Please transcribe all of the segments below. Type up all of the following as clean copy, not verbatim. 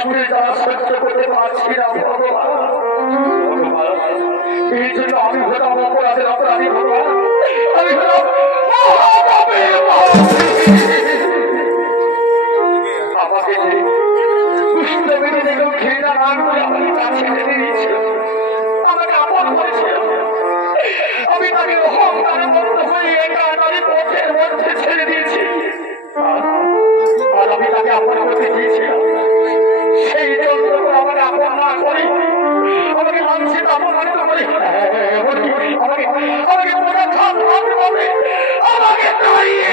শুনে যারা সহ্য করতে পারছি না ভগবান। এই জন্য আমি হলাম অপরাধের অপরাধী ভগবান। আমি হলাম আমাকে দুষ্ট বেঁধে দেখেও ঘৃণা না করে আমাকে কাছে টেনে নিয়েছিল, আমাকে আপন করেছিল। আমি তাকে অহংকারে বন্ধ হয়ে একা নারী পথের মধ্যে ছেড়ে দিয়েছি। আর আমি তাকে আপন করতে চেয়েছিলাম, সেই জন্য আমাকে আপন না করে আমাকে লাঞ্ছিত অপমানিত করে আমাকে মনে খান হবে আমাকে তাড়িয়ে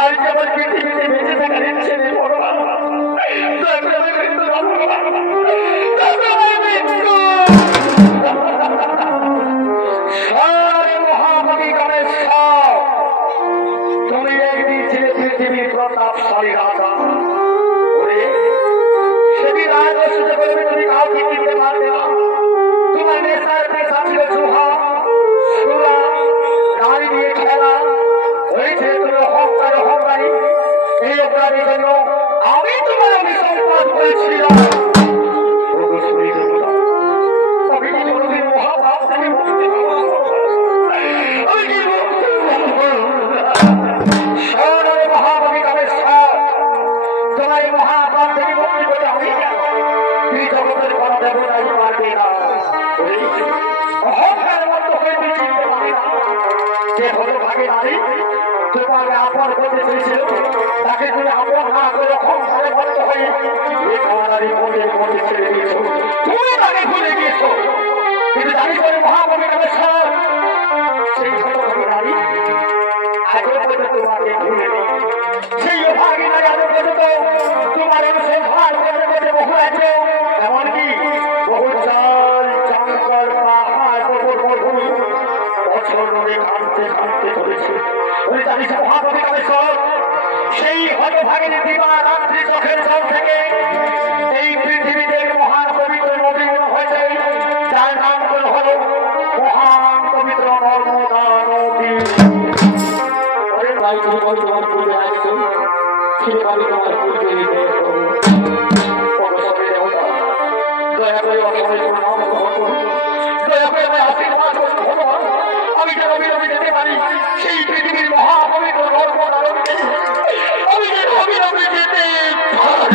আর যেমন পৃথিবীতে বেঁচে থাকার ইচ্ছে নেই ভগবান। মহামণি গণেশ তুমি একদিন ছিলে পৃথিবীর প্রতাপশালী রাজা। সেদিন রাজস্ব করবে তুমি কাউকে কিনতে পারবে না। তোমার নেশার পেশা ছিল জুহা, সুরা, নারী নিয়ে খেলা। হয়েছে তুমি অহংকারী। এই অপরাধের জন্য আমি তোমার অভিসম্পাদ করেছিলাম। আমি কি কোনদিন মহাভাব থেকে মুক্তি পাবো? মহাভাবী কামেশ্বর, তোমার এই মহাভাব থেকে মুক্তি পেতে আমি তুই জগতের কোন দেবতাই পারবে না। অহংকার মতো হয়ে তুমি চিনতে পারে না যে হতভাগী নারী তোমাকে আপন করতে চেয়েছিল, তাকে তুমি আপন না করে অহংকারে মতো হয়ে নারী মধ্যে মধ্যে ছেড়ে দিয়েছ। তুমি তাকে ভুলে গিয়েছো, কিন্তু জানিস মহাভাবী কামেশ্বর সেই হতভাগী নারী আগে পর্যন্ত তোমাকে ভুলে নেই। সেই অভাগী নারী আগে পর্যন্ত তোমার অনুসন্ধান করতে করতে বহু রাজ্য, এমনকি বহু জল জঙ্গল পাহাড় মরুভূমি বছর ধরে কাঁদতে চলেছে। জানিস মহাভাবী কামেশ্বর সেই হতভাগিনী দিবা রাত্রি চোখের জল থেকে এই পৃথিবীতে মহান পবিত্র নদী হয়েছে, যার নাম হল মহান পবিত্র নর্মদা নদী। তোমার পূজা আসছো সেভাবে তোমার পূজা দিতে দয়া করে দয়া করে আমার আশীর্বাদ করুন ভগবান। আমি যেন অবিলম্বে যেতে পারি সেই পৃথিবীর মহাপবিত্র নর্মদা নদীতে। আমি যেন অবিলম্বে যেতে আমি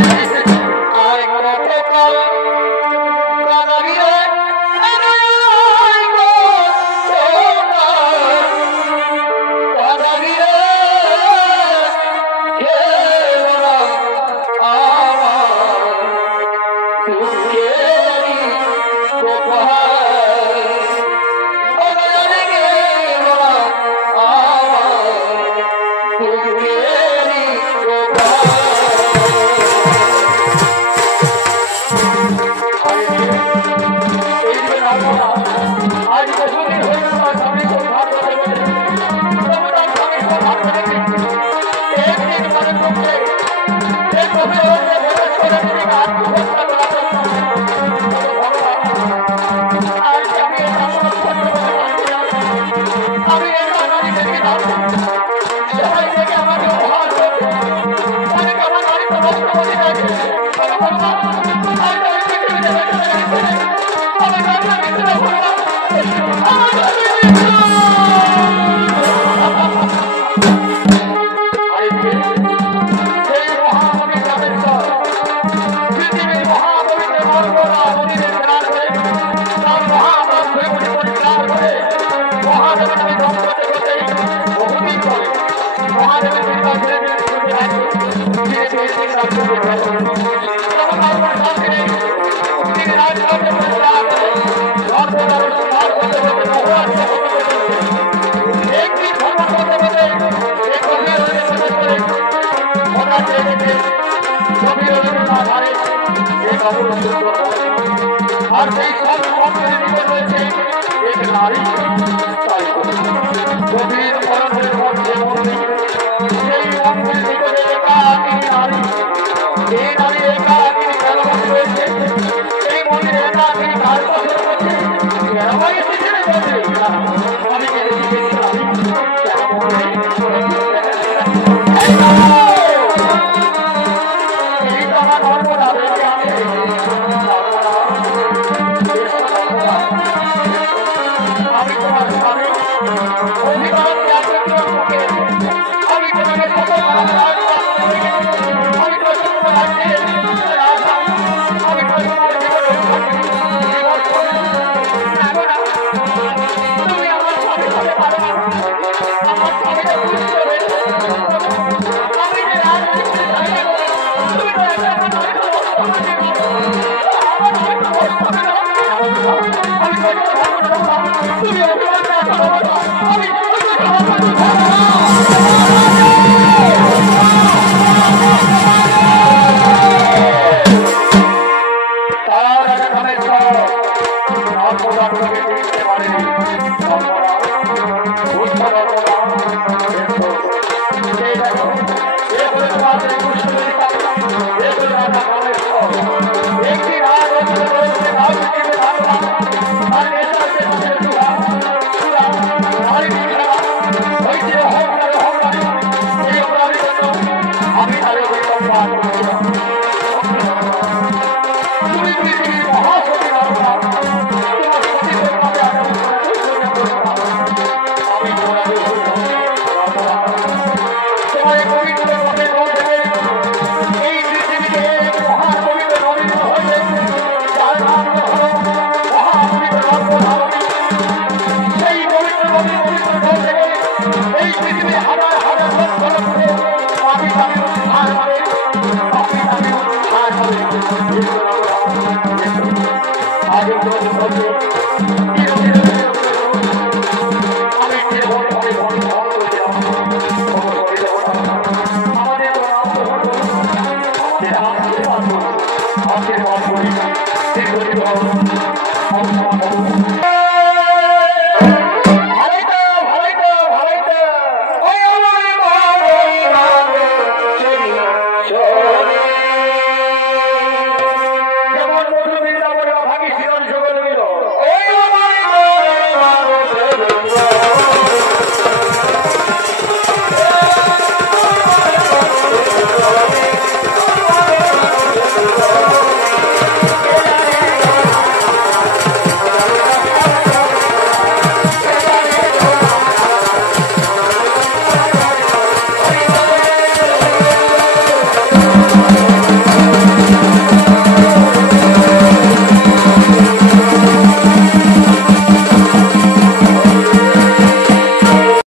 অধিকার ত্যাগের মুখে আমি তোমাকে কত রাজ আমি তো তোমার রাজ্যে রাজা আমি তো তোমার জীবনে তুমি আমার স্বামী হতে পারো না আমার স্বামীটা বুঝতে হবে আমি যে রাজনীতি চাই না তুমি তো একটা আমার I'm